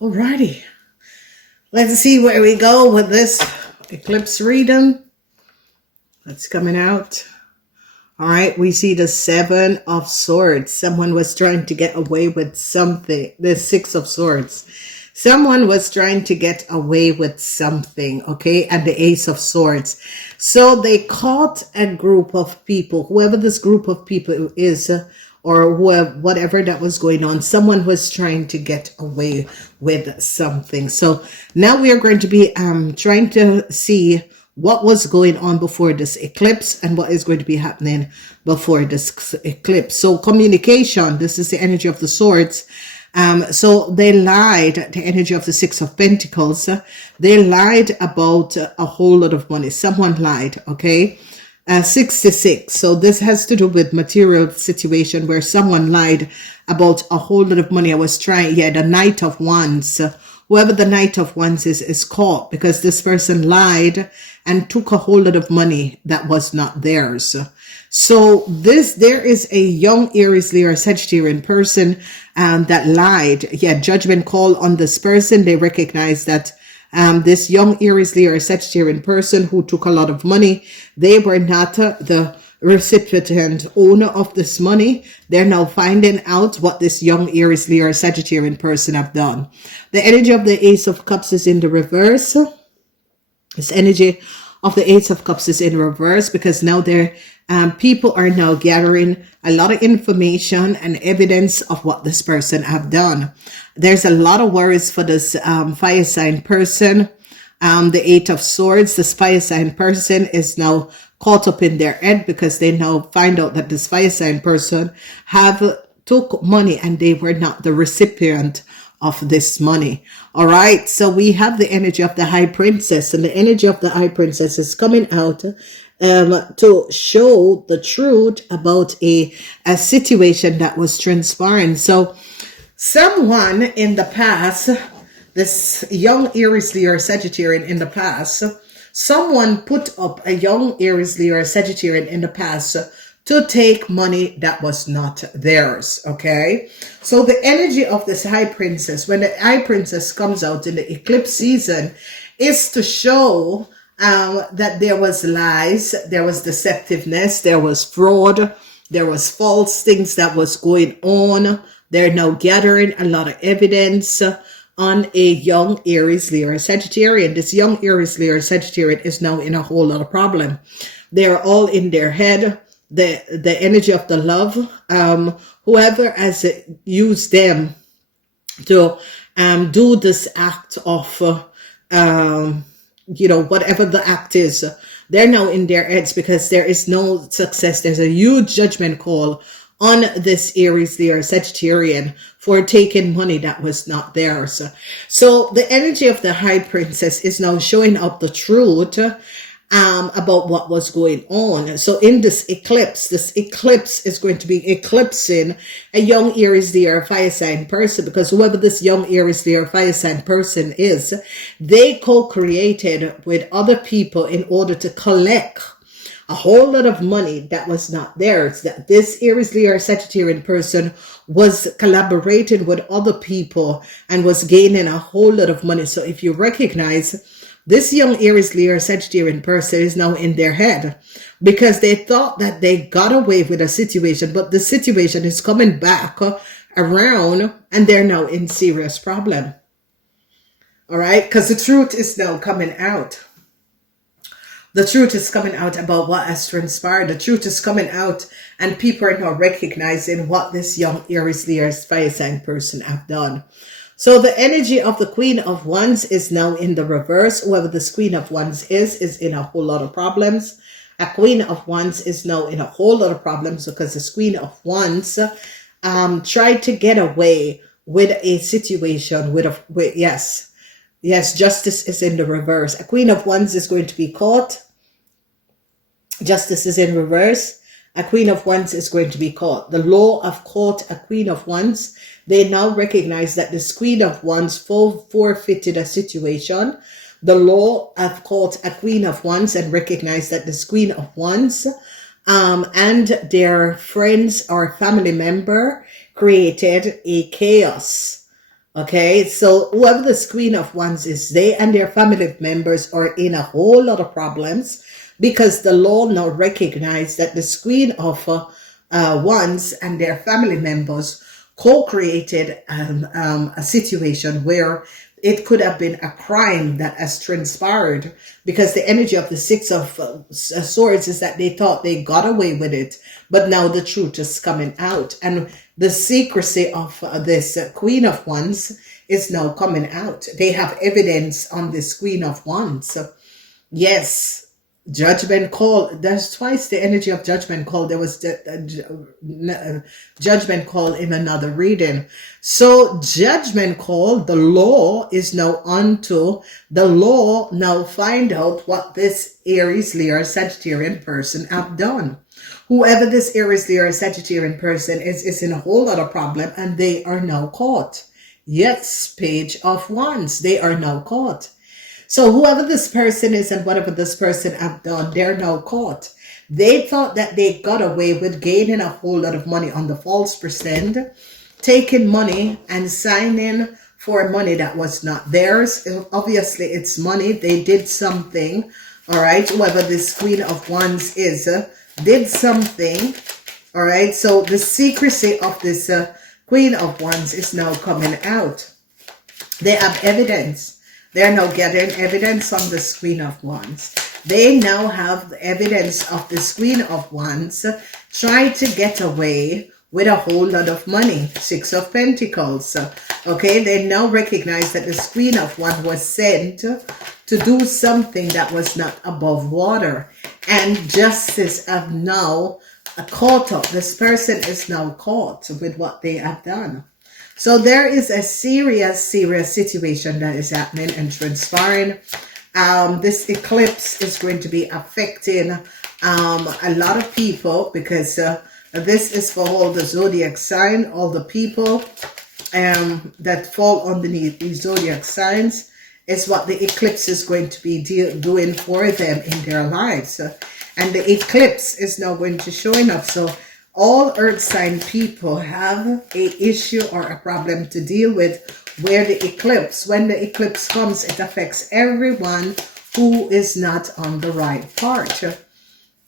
Alrighty, let's see where we go with this eclipse reading that's coming out. All right, we see the Seven of Swords. Someone was trying to get away with something. The Six of Swords. Someone was trying to get away with something, okay? And the Ace of Swords. So they caught a group of people, whoever this group of people is, or whatever that was going on. Someone was trying to get away with something. So now we are going to be trying to see what was going on before this eclipse and what is going to be happening before this eclipse. So communication, this is the energy of the swords. So they lied, the energy of the Six of Pentacles. They lied about a whole lot of money. Someone lied, okay? 66. So this has to do with material situation where someone lied about a whole lot of money. I was trying, the Knight of Wands. Whoever the Knight of Wands is caught because this person lied and took a whole lot of money that was not theirs. So there is a young Aries, Leo, Sagittarian person that lied. Judgment call on this person. They recognize that this young Aries, Leo, Sagittarian person who took a lot of money, they were not the recipient owner of this money. They're now finding out what this young Aries, Leo, Sagittarian person have done. The energy of the Ace of Cups is in the reverse. This energy of the Ace of Cups is in reverse because now people are now gathering a lot of information and evidence of what this person have done. There's a lot of worries for this fire sign person. The Eight of Swords, this fire sign person is now caught up in their head because they now find out that this fire sign person took money and they were not the recipient of this money. All right, so we have the energy of the High Priestess, and the energy of the High Priestess is coming out to show the truth about a situation that was transpiring. So someone in the past, this young Aries, Leo, Sagittarian in the past, someone put up a young Aries, Leo, Sagittarian in the past to take money that was not theirs, okay? So the energy of this High Priestess, when the High Priestess comes out in the eclipse season, is to show that there was lies, there was deceptiveness, there was fraud, there was false things that was going on. They're now gathering a lot of evidence on a young Aries, Leo, Sagittarian. This young Aries, Leo, Sagittarian is now in a whole lot of problem. They're all in their head. The energy of the love, whoever has used them to do this act of, whatever the act is, they're now in their heads because there is no success. There's a huge judgment call on this Aries, Leo, Sagittarian for taking money that was not theirs. So the energy of the High Priestess is now showing up the truth about what was going on. So in this eclipse is going to be eclipsing a young Aries, Leo, fire sign person, because whoever this young Aries, Leo, fire sign person is, they co-created with other people in order to collect a whole lot of money that was not theirs. That this Aries, Leo, Sagittarian person was collaborating with other people and was gaining a whole lot of money. So if you recognize, this young Aries, Leo, Sagittarian person is now in their head because they thought that they got away with a situation, but the situation is coming back around and they're now in serious problem. All right, because the truth is now coming out. The truth is coming out about what has transpired. The truth is coming out and people are now recognizing what this young Aries, Leo, fire sign person have done. So the energy of the Queen of Wands is now in the reverse. Whoever this Queen of Wands is in a whole lot of problems. A Queen of Wands is now in a whole lot of problems because this Queen of Wands tried to get away with a situation yes, justice is in the reverse. A Queen of Wands is going to be caught. Justice is in reverse. A Queen of Wands is going to be caught. The law of caught a Queen of Wands. They now recognize that this Queen of Wands forfeited a situation. The law have caught a Queen of Wands and recognize that this Queen of Wands and their friends or family member created a chaos Okay, so whoever this Queen of Wands is, they and their family members are in a whole lot of problems because the law now recognize that the Queen of Wands and their family members co-created a situation where it could have been a crime that has transpired, because the energy of the Six of Swords is that they thought they got away with it, but now the truth is coming out, and the secrecy of this Queen of Wands is now coming out. They have evidence on this Queen of Wands. Yes, judgment call. There's twice the energy of judgment call. There was the judgment call in another reading. So judgment call, the law is now onto the law. Now find out what this Aries, Leo, Sagittarian person have done. Whoever this Aries, Leo, Sagittarian person is in a whole lot of problem, and they are now caught. Yes, Page of Wands, they are now caught. So whoever this person is and whatever this person have done, they're now caught. They thought that they got away with gaining a whole lot of money on the false pretend, taking money and signing for money that was not theirs. Obviously, it's money. They did something. All right. Whoever this Queen of Wands is, did something. All right. So the secrecy of this Queen of Wands is now coming out. They have evidence. They're now getting evidence on the Queen of Wands. They now have the evidence of the Queen of Wands trying to get away with a whole lot of money. Six of Pentacles. Okay, they now recognize that the Queen of Wands was sent to do something that was not above water. And justice have now caught up. This person is now caught with what they have done. So there is a serious situation that is happening and transpiring. This eclipse is going to be affecting a lot of people, because this is for all the zodiac sign, all the people that fall underneath these zodiac signs is what the eclipse is going to be doing for them in their lives. And the eclipse is now going to showing up. So all earth sign people have a issue or a problem to deal with where the eclipse, when the eclipse comes, it affects everyone who is not on the right part.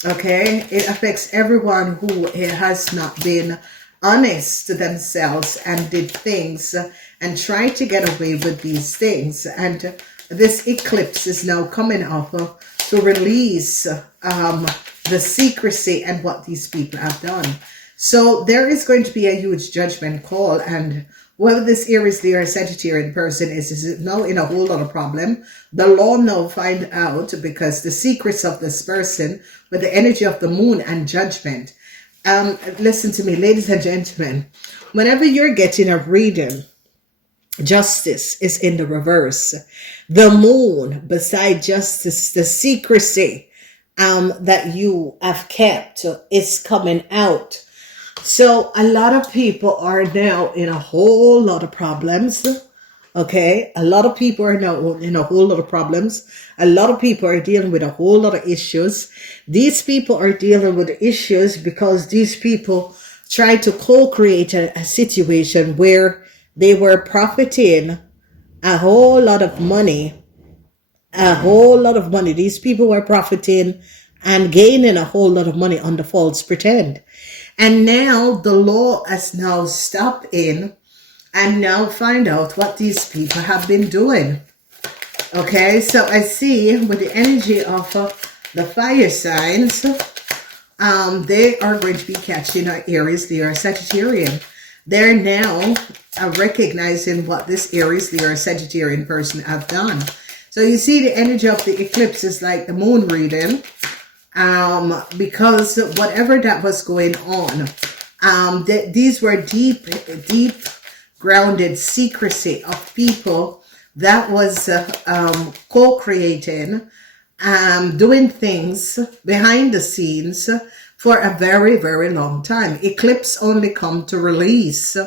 Okay, it affects everyone who has not been honest to themselves and did things and tried to get away with these things. And this eclipse is now coming up to release the secrecy and what these people have done. So there is going to be a huge judgment call, and whoever this Aries, Leo, Sagittarian person is now in a whole lot of problem. The law now find out, because the secrets of this person with the energy of the moon and judgment. Listen to me, ladies and gentlemen. Whenever you're getting a reading, justice is in the reverse. The moon, beside justice, the secrecy that you have kept is coming out. So a lot of people are now in a whole lot of problems. Okay, a lot of people are now in a whole lot of problems. A lot of people are dealing with a whole lot of issues. These people are dealing with issues because these people tried to co-create a situation where they were profiting a whole lot of money. A whole lot of money. These people were profiting and gaining a whole lot of money on the false pretend. And now the law has now stopped in and now find out what these people have been doing. Okay, so I see with the energy of the fire signs, they are going to be catching our Aries, Leo, Sagittarian. They're now recognizing what this Aries, Leo, Sagittarian person have done. So you see the energy of the eclipse is like the moon reading, because whatever that was going on, these were deep grounded secrecy of people that was co-creating, doing things behind the scenes for a very, very long time. Eclipse only come to release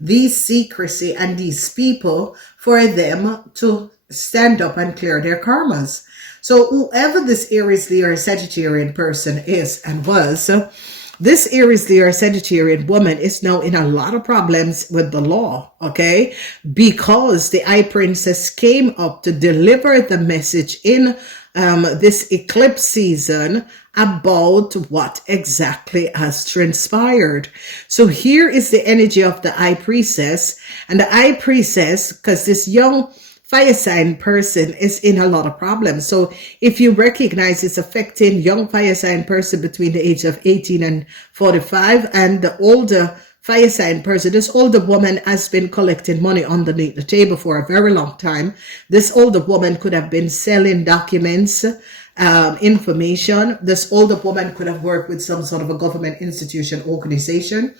these secrecy and these people for them to stand up and clear their karmas. So whoever this Aries, Leo, Sagittarian person is and was, This Aries, Leo, Sagittarian woman is now in a lot of problems with the law, okay? Because the High Priestess came up to deliver the message in this eclipse season about what exactly has transpired. So here is the energy of the High Priestess. And the High Priestess, because this young fire sign person is in a lot of problems. So if you recognize it's affecting young fire sign person between the age of 18 and 45, and the older fire sign person, this older woman has been collecting money underneath the table for a very long time. This older woman could have been selling documents, information. This older woman could have worked with some sort of a government institution, organization,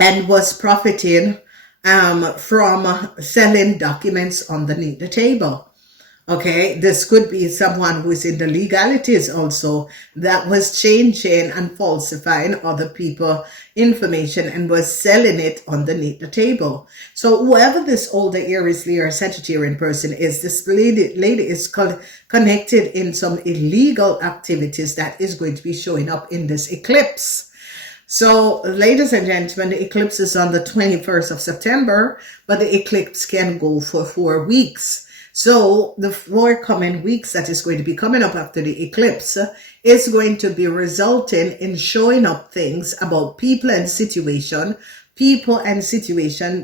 and was profiting from selling documents underneath the table. Okay, this could be someone who is in the legalities also, that was changing and falsifying other people's information and was selling it underneath the table. So whoever this older Aries, Leo, or Sagittarian person is, this lady is connected in some illegal activities that is going to be showing up in this eclipse. So, ladies and gentlemen, the eclipse is on the 21st of September, but the eclipse can go for 4 weeks. So, the 4 coming weeks that is going to be coming up after the eclipse is going to be resulting in showing up things about people and situation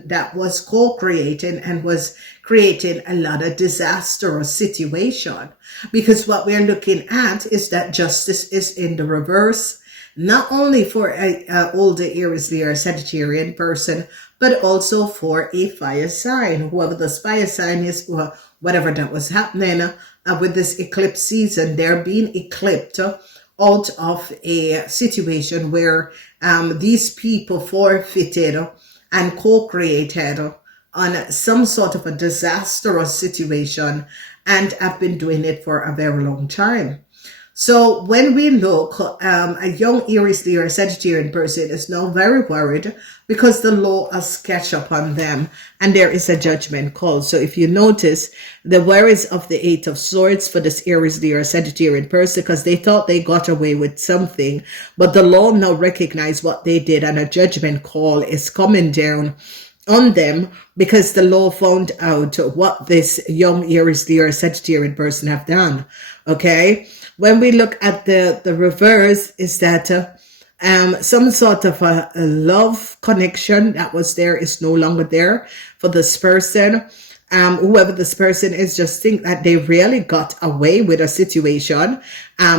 that was co-creating and was creating a lot of disastrous situation. Because what we're looking at is that justice is in the reverse, not only for a older Aries, Leo, or Sagittarian person, but also for a fire sign, whoever this fire sign is, or whatever that was happening with this eclipse season. They're being eclipsed out of a situation where these people forfeited and co-created on some sort of a disastrous situation and have been doing it for a very long time. So when we look, a young Aries, Leo, or Sagittarian person is now very worried because the law has catch up on them and there is a judgment call. So if you notice, the worries of the 8 of Swords for this Aries, Leo, or Sagittarian person, because they thought they got away with something, but the law now recognize what they did and a judgment call is coming down on them because the law found out what this young Aries, Leo, or Sagittarian person have done. Okay, when we look at the reverse, is that some sort of a love connection that was there is no longer there for this person. Whoever this person is, just think that they really got away with a situation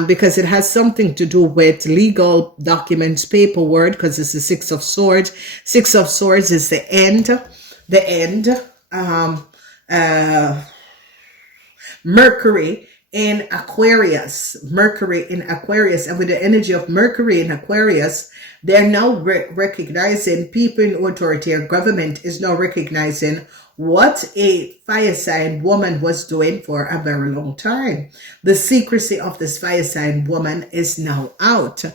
because it has something to do with legal documents, paperwork, because it's the 6 of Swords. 6 of Swords is the end. Mercury in Aquarius, and with the energy of Mercury in Aquarius, they're now recognizing, people in authority or government is now recognizing what a fire sign woman was doing for a very long time. The secrecy of this fire sign woman is now out.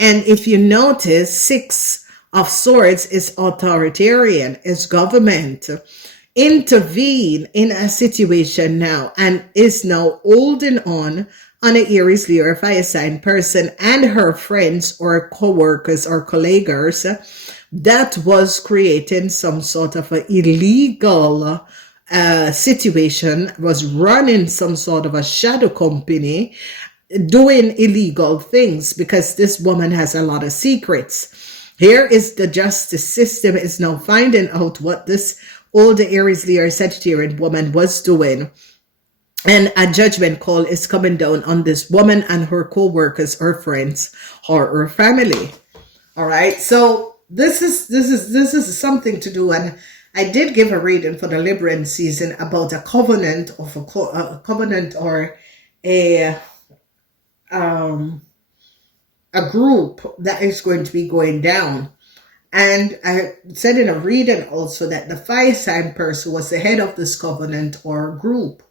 And if you notice, 6 of Swords is authoritarian, is government. Intervene in a situation now and is now holding on an Aries, Leo, or fire sign person and her friends or co-workers or colleagues that was creating some sort of an illegal situation, was running some sort of a shadow company, doing illegal things because this woman has a lot of secrets. Here is the justice system is now finding out what this older Aries, Leo, or Sagittarian woman was doing. And a judgment call is coming down on this woman and her co-workers, her friends, or her family. All right. So this is something to do. And I did give a reading for the Libran season about a covenant of a covenant or a group that is going to be going down. And I said in a reading also that the fire sign person was the head of this covenant or group.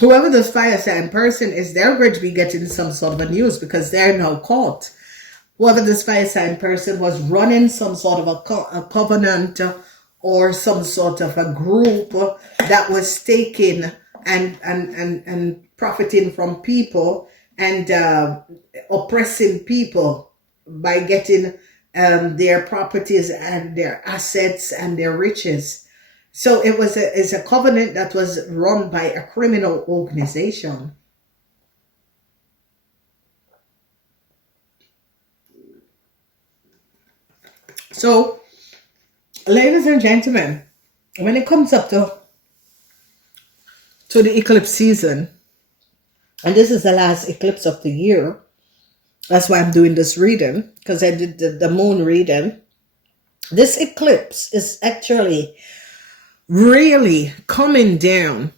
Whoever this fire sign person is, they're going to be getting some sort of a news because they're now caught. Whoever this fire sign person was running some sort of a covenant or some sort of a group that was taking and profiting from people and oppressing people. by getting their properties and their assets and their riches. So it's a covenant that was run by a criminal organization. So, ladies and gentlemen, when it comes up to the eclipse season, and this is the last eclipse of the year, that's why I'm doing this reading, because I did the moon reading. This eclipse is actually really coming down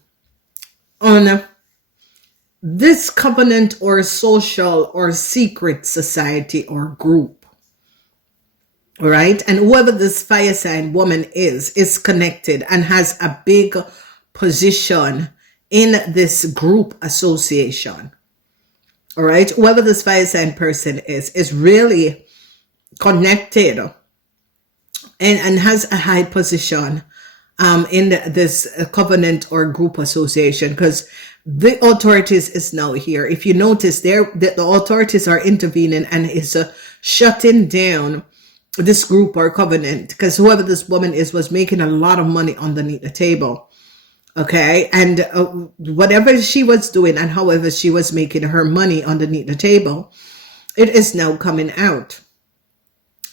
on this covenant or social or secret society or group. All right. And whoever this fire sign woman is connected and has a big position in this group association. All right. Whoever this fire sign person is really connected and has a high position in this covenant or group association, because the authorities is now here. If you notice, the authorities are intervening and is shutting down this group or covenant, because whoever this woman is was making a lot of money underneath the table. Okay. And whatever she was doing and however she was making her money underneath the table, it is now coming out.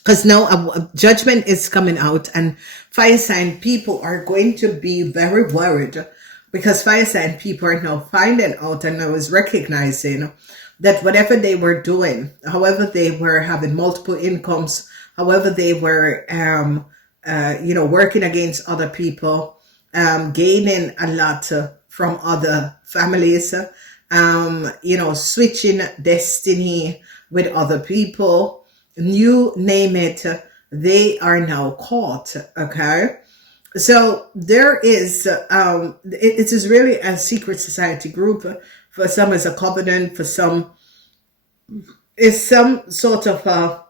Because now a judgment is coming out, and fire sign people are going to be very worried, because fire sign people are now finding out and now is recognizing that whatever they were doing, however they were having multiple incomes, however they were, working against other people, gaining a lot from other families, switching destiny with other people, you name it, they are now caught. Okay. So there is, it is really a secret society group. For some it's a covenant, for some is some sort of a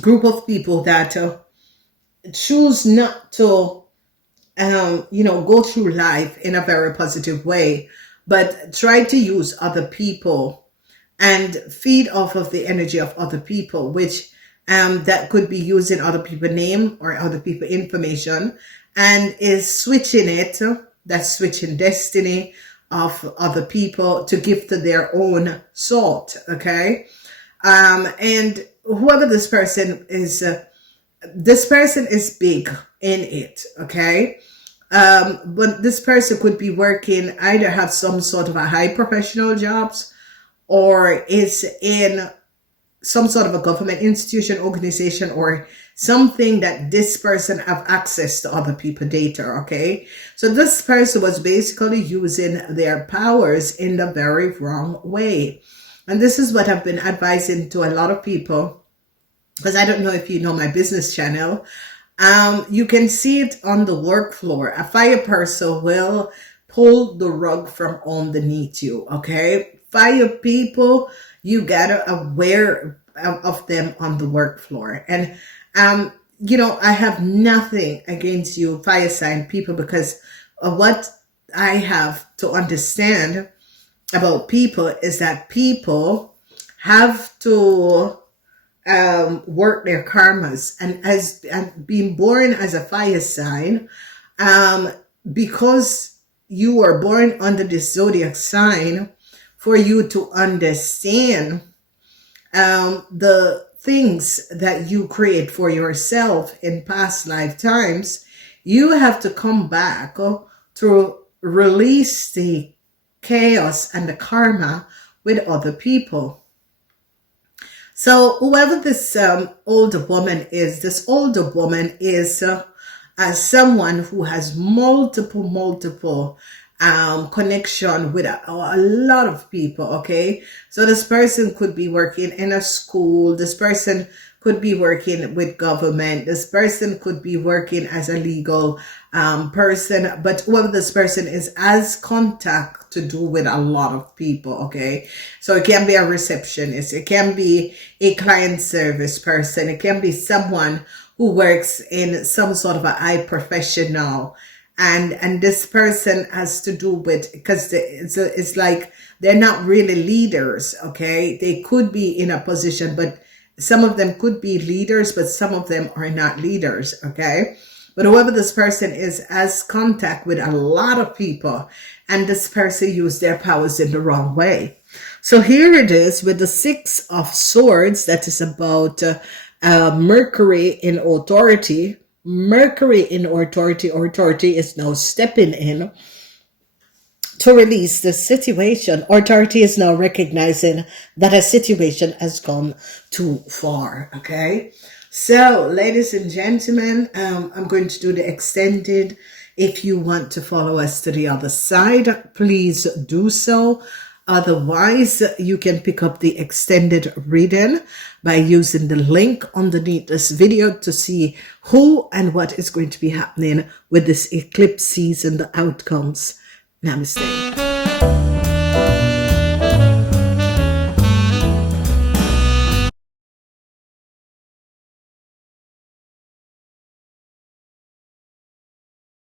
group of people that choose not to, go through life in a very positive way, but try to use other people and feed off of the energy of other people, which that could be using other people's name or other people's information, and is switching it, that's switching destiny of other people to give to their own sort. Okay. And whoever this person is big in it. Okay. But this person could be working, either have some sort of a high professional jobs, or is in some sort of a government institution, organization, or something that this person have access to other people data. Okay. So this person was basically using their powers in the very wrong way. And this is what I've been advising to a lot of people, because I don't know if you know my business channel. You can see it on the work floor. A fire person will pull the rug from underneath you. Okay. Fire people, you gotta aware of them on the work floor. And, I have nothing against you fire sign people, because what I have to understand about people is that people have to work their karmas, and being born as a fire sign, because you were born under this zodiac sign, for you to understand the things that you create for yourself in past lifetimes, you have to come back to release the chaos and the karma with other people. So whoever this older woman is, this older woman is someone who has multiple connection with a lot of people. Okay. So this person could be working in a school. This person could be working with government. This person could be working as a legal person, but whoever this person is has contact to do with a lot of people. Okay. So it can be a receptionist. It can be a client service person. It can be someone who works in some sort of a high professional and this person has to do with, because it's like they're not really leaders. Okay, they could be in a position, but some of them could be leaders, but some of them are not leaders. Okay, but whoever this person is has contact with a lot of people, and this person used their powers in the wrong way. So here it is with the Six of Swords. That is about Mercury in authority. Mercury in authority. Authority is now stepping in to release the situation. Authority is now recognizing that a situation has gone too far. Okay. So, ladies and gentlemen, I'm going to do the extended. If you want to follow us to the other side, please do so. Otherwise, you can pick up the extended reading by using the link underneath this video to see who and what is going to be happening with this eclipse season, the outcomes. Namaste.